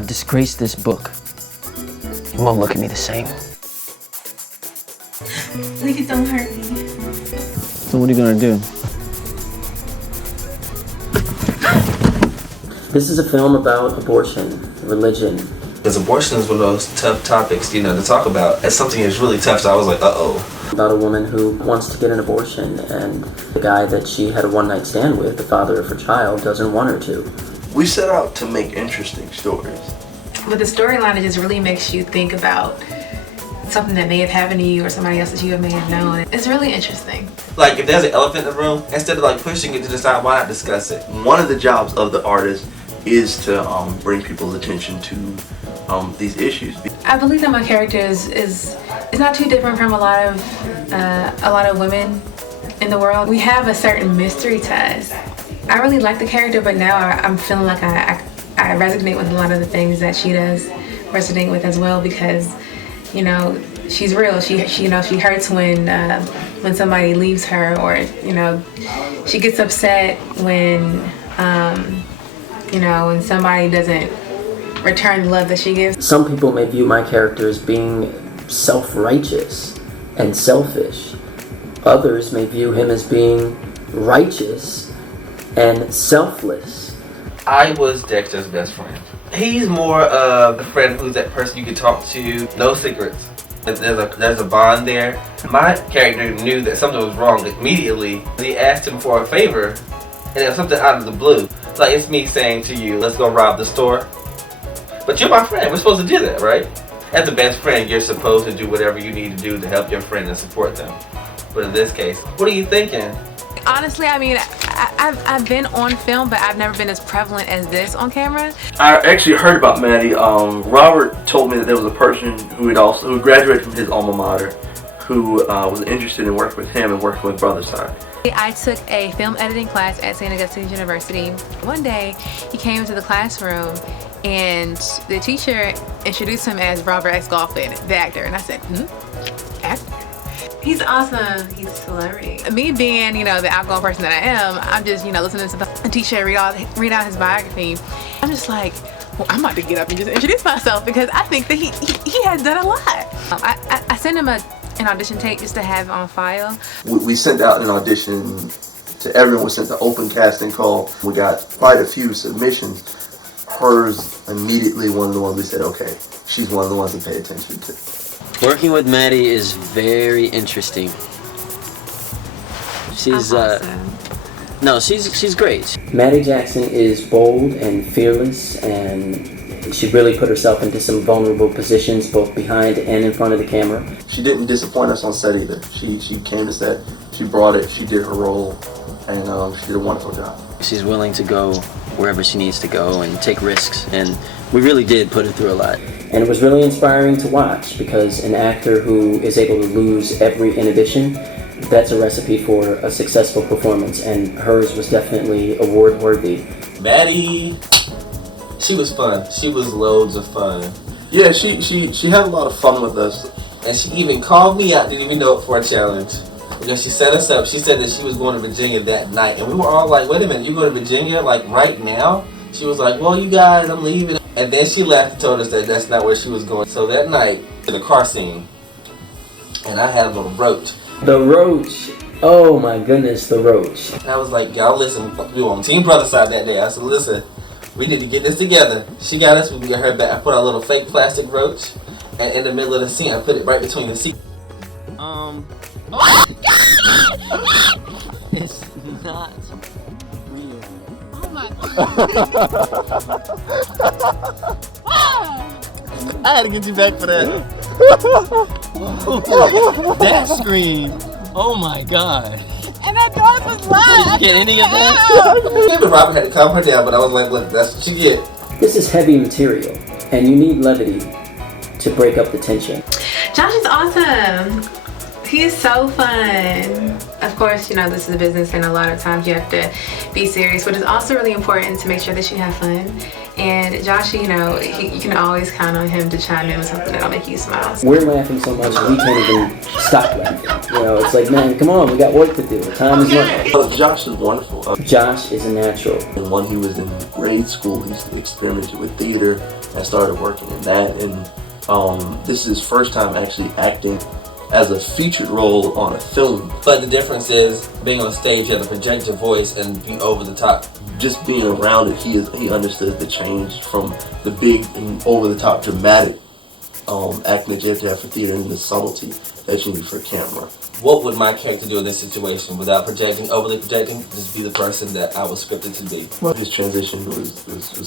I've disgraced this book. You won't look at me the same. Please don't hurt me. So what are you gonna do? This is a film about abortion, religion. Because abortion is one of those tough topics, to talk about. It's something that's really tough, so I was like, uh-oh. About a woman who wants to get an abortion, and the guy that she had a one-night stand with, the father of her child, doesn't want her to. We set out to make interesting stories. But the storyline, it just really makes you think about something that may have happened to you or somebody else that you may have known. It's really interesting. Like, if there's an elephant in the room, instead of like pushing it to the side, why not discuss it? One of the jobs of the artist is to bring people's attention to these issues. I believe that my character is not too different from a lot of women in the world. We have a certain mystery to us. I really like the character, but now I'm feeling like I resonate with a lot of the things that she does resonate with as well, because she's real. She hurts when somebody leaves her, or she gets upset when when somebody doesn't return the love that she gives. Some people may view my character as being self-righteous and selfish. Others may view him as being righteous and selfless. I was Dexter's best friend. He's more of the friend who's that person you can talk to, no secrets. There's a bond there. My character knew that something was wrong immediately. He asked him for a favor, and it was something out of the blue. Like, it's me saying to you, let's go rob the store. But you're my friend, we're supposed to do that, right? As a best friend, you're supposed to do whatever you need to do to help your friend and support them. But in this case, what are you thinking? Honestly, I mean, I've been on film, but I've never been as prevalent as this on camera. I actually heard about Maddie. Robert told me that there was a person who graduated from his alma mater who was interested in working with him and working with Brotherside. I took a film editing class at St. Augustine's University. One day, he came into the classroom and the teacher introduced him as Robert X. Golfin, the actor. And I said, actor? He's awesome. He's a celebrity. Me being, the outgoing person that I am, I'm just, listening to the teacher read out his biography. I'm just like, well, I'm about to get up and just introduce myself, because I think that he has done a lot. I sent him an audition tape just to have on file. We sent out an audition to everyone. We sent an open casting call. We got quite a few submissions. Hers immediately one of the ones we said, okay, she's one of the ones to pay attention to. Working with Maddie is very interesting. She's awesome. she's great. Maddie Jackson is bold and fearless, and she really put herself into some vulnerable positions, both behind and in front of the camera. She didn't disappoint us on set either. She came to set, she brought it, she did her role, and she did a wonderful job. She's willing to go wherever she needs to go and take risks, and we really did put her through a lot. And it was really inspiring to watch, because an actor who is able to lose every inhibition, that's a recipe for a successful performance, and hers was definitely award-worthy. Maddie, she was fun. She was loads of fun. Yeah, she had a lot of fun with us. And she even called me out, didn't even know it, for a challenge. Because she set us up. She said that she was going to Virginia that night. And we were all like, wait a minute, you going to Virginia, like, right now? She was like, well, you guys, I'm leaving. And then she left and told us that that's not where she was going. So that night, in the car scene, and I had a little roach. The roach. Oh my goodness, the roach. And I was like, y'all listen, we were on Team Brotherside that day. I said, listen, we need to get this together. She got us, we got her back. I put a little fake plastic roach, and in the middle of the scene, I put it right between the seats. Oh it's not real. Oh my God. I had to get you back for that. That scream. Oh my God. And that dog was loud. Did you get any of that? Even Robin had to calm her down, but I was like, look, that's what you get. This is heavy material, and you need levity to break up the tension. Josh is awesome. He's so fun. Of course, you know, this is a business and a lot of times you have to be serious, but it's also really important to make sure that you have fun. And Josh, you know, you can always count on him to chime in with something that'll make you smile. We're laughing so much we can't even stop laughing. You know, it's like, man, come on, we got work to do. Time is running. Josh is wonderful. Josh is a natural. And when he was in grade school, he experimented with theater and started working in that. And this is his first time actually acting as a featured role on a film. But the difference is, being on stage, you have to project your voice and be over the top. Just being around it, he understood the change from the big and over-the-top dramatic acting that you have to have for theater and the subtlety that you need for a camera. What would my character do in this situation without overly projecting? Just be the person that I was scripted to be. Well, his transition was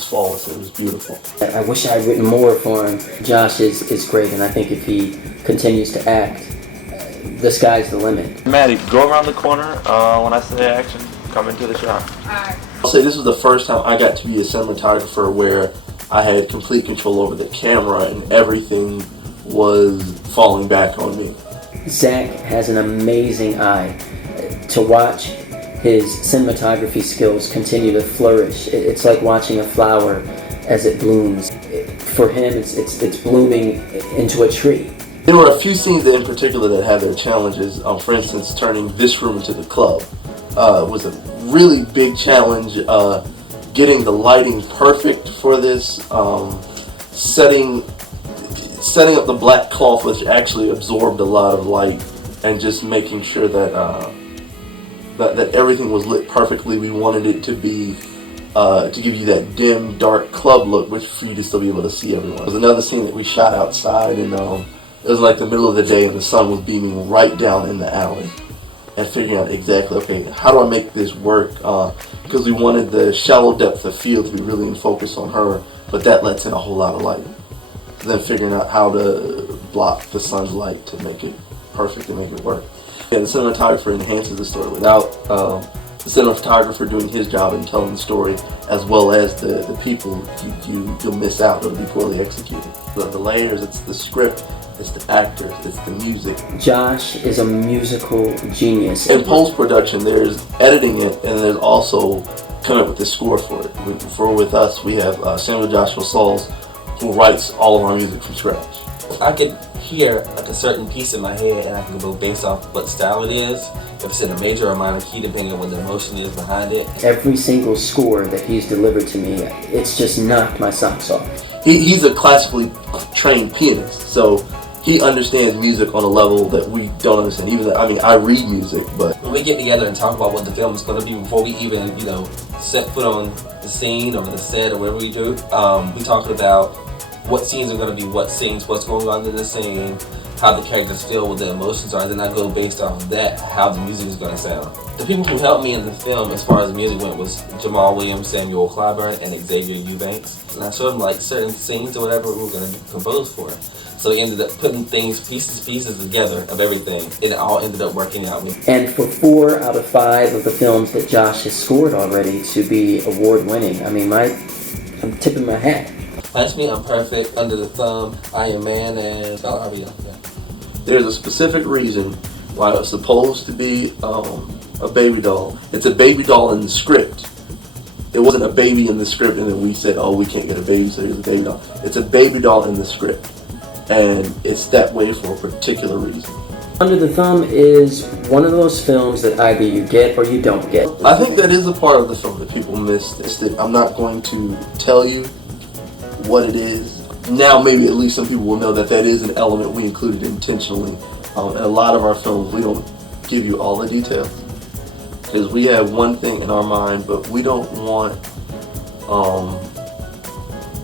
flawless and it was beautiful. I wish I had written more for him. Josh is great, and I think if he continues to act, the sky's the limit. Maddie, go around the corner. When I say action, come into the shot. I'll say this was the first time I got to be a cinematographer where I had complete control over the camera and everything was falling back on me. Zach has an amazing eye. To watch his cinematography skills continue to flourish, it's like watching a flower as it blooms. For him, it's blooming into a tree. There were a few scenes in particular that had their challenges. For instance, turning this room into the club was a really big challenge. Getting the lighting perfect for this, setting up the black cloth, which actually absorbed a lot of light, and just making sure that that everything was lit perfectly. We wanted it to be to give you that dim, dark club look, which for you to still be able to see everyone. There was another scene that we shot outside, and it was like the middle of the day, and the sun was beaming right down in the alley. And figuring out exactly, okay, how do I make this work? Because we wanted the shallow depth of field to be really in focus on her, but that lets in a whole lot of light. So then figuring out how to block the sun's light to make it perfect and make it work. Yeah, the cinematographer enhances the story. Without the cinematographer doing his job and telling the story, as well as the people, you'll miss out. It'll be poorly executed. The layers, it's the script, it's the actors, it's the music. Josh is a musical genius. In post-production, there's editing it, and there's also coming up with the score for it. With us, we have Samuel Joshua Sauls, who writes all of our music from scratch. I could hear like a certain piece in my head, and I can go based off what style it is, if it's in a major or minor key, depending on what the emotion is behind it. Every single score that he's delivered to me, it's just knocked my socks off. He's a classically trained pianist, so he understands music on a level that we don't understand. I read music, but when we get together and talk about what the film is going to be before we even, set foot on the scene or the set or whatever we do, we talk about what scenes are going to be what scenes, what's going on in the scene, how the characters feel, what the emotions are, and then I go based off of that, how the music is going to sound. The people who helped me in the film as far as music went was Jamal Williams, Samuel Clyburn, and Xavier Eubanks. And I showed them like certain scenes or whatever we were going to compose for it. So they ended up putting pieces together of everything, and it all ended up working out. And for 4 out of 5 of the films that Josh has scored already to be award-winning, I'm tipping my hat. That's Me, I'm Perfect, Under the Thumb, Iron Man, and yeah. There's a specific reason why it's supposed to be a baby doll. It's a baby doll in the script. It wasn't a baby in the script and then we said, oh, we can't get a baby, so here's a baby doll. It's a baby doll in the script. And it's that way for a particular reason. Under the Thumb is one of those films that either you get or you don't get. I think that is a part of the film that people miss. It's that I'm not going to tell you what it is. Now maybe at least some people will know that is an element we included intentionally. In a lot of our films we don't give you all the details because we have one thing in our mind, but we don't want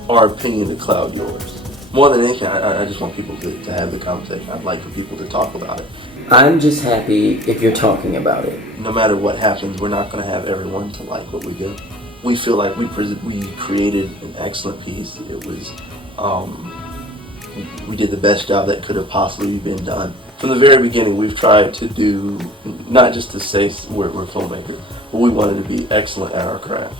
our opinion to cloud yours. More than anything, I just want people to have the conversation. I'd like for people to talk about it. I'm just happy if you're talking about it. No matter what happens, we're not going to have everyone to like what we do. We feel like we created an excellent piece. It was, we did the best job that could have possibly been done. From the very beginning, we've tried to do, not just to say we're filmmakers, but we wanted to be excellent at our craft.